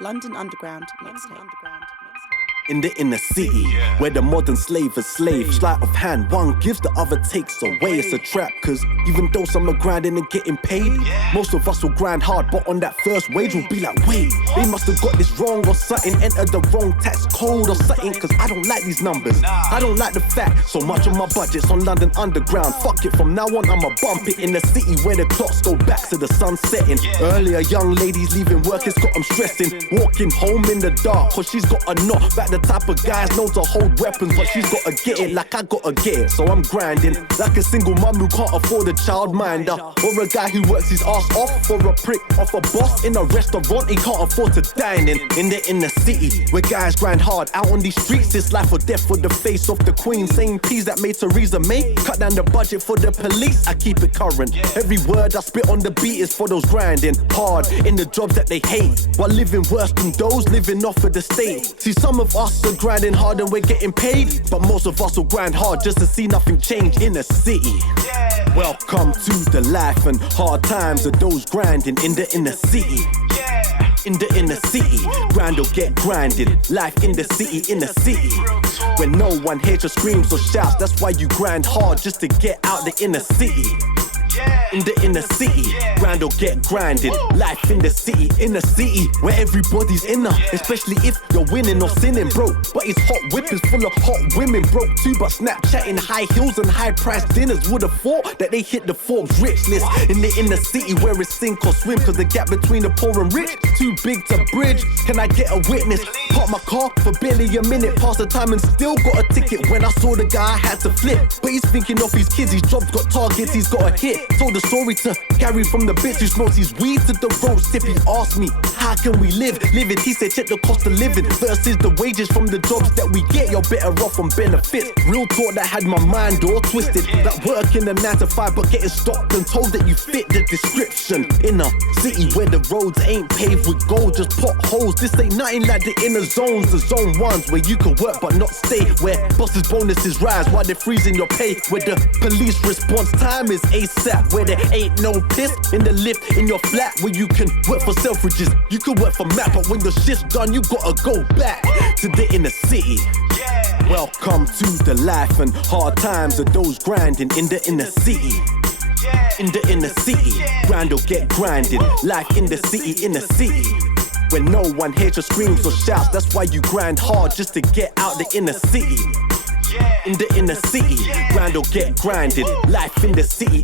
London Underground mixtape. In the inner city, where the modern slave is slave. Sleight of hand, one gives, the other takes away. It's a trap, cause even though some are grinding and getting paid, most of us will grind hard, but on that first wage we'll be like, wait, they must have got this wrong or something, entered the wrong tax code or something, cause I don't like these numbers. I don't like the fact so much of my budget's on London Underground. Fuck it, from now on I'ma bump it in the city where the clocks go back to the sun setting. Earlier young ladies leaving work, it's got them stressing. Walking home in the dark, cause she's got a knot. Back the type of guys knows to hold weapons, but she's gotta get it like I gotta get it. So I'm grinding like a single mum who can't afford a childminder, or a guy who works his ass off for a prick off a boss in a restaurant he can't afford to dine in. In the inner city where guys grind hard out on these streets, it's life or death for the face of the queen. Same peas that made Theresa May cut down the budget for the police. I keep it current. Every word I spit on the beat is for those grinding hard in the jobs that they hate, while living worse than those living off of the state. See, some of us are grinding hard and we're getting paid, but most of us will grind hard just to see nothing change in the city. Welcome to the life and hard times of those grinding in the inner city. In the inner city, grind or get grinded. Life in the city, when no one hears your screams or shouts. That's why you grind hard, just to get out the inner city. In the inner city, grind or get grinded. Life in the city, where everybody's inner, especially if you're winning or sinning, bro. But it's hot whippers full of hot women, broke too, but Snapchatting high heels and high-priced dinners. Would have thought that they hit the Forbes rich list. In the inner city where it's sink or swim, cause the gap between the poor and rich is too big to bridge. Can I get a witness? Park my car for barely a minute past the time and still got a ticket. When I saw the guy, I had to flip, but he's thinking of his kids, his job's got targets, he's got a hit. Told the story to Gary from the bitch who smokes his weed to the road sip. He asked me, how can we live it? He said, check the cost of living versus the wages from the jobs that we get. You're better off on benefits. Real talk that had my mind all twisted. That work in the 9 to 5 but getting stopped and told that you fit the description. In a city where the roads ain't paved with gold, just potholes. This ain't nothing like the inner zones, the zone ones where you can work but not stay, where bosses bonuses rise while they're freezing your pay, where the police response time is ASAP, where there ain't no piss in the lift in your flat, where you can work for Selfridges, you can work for Mac, but when your shift's done you gotta go back to the inner city. Welcome to the life and hard times of those grinding in the inner city. In the inner city, grind or get grinded. Life in the city, when no one hears your screams or shouts. That's why you grind hard, just to get out the inner city. In the inner city, grind or get grinded. Life in the city,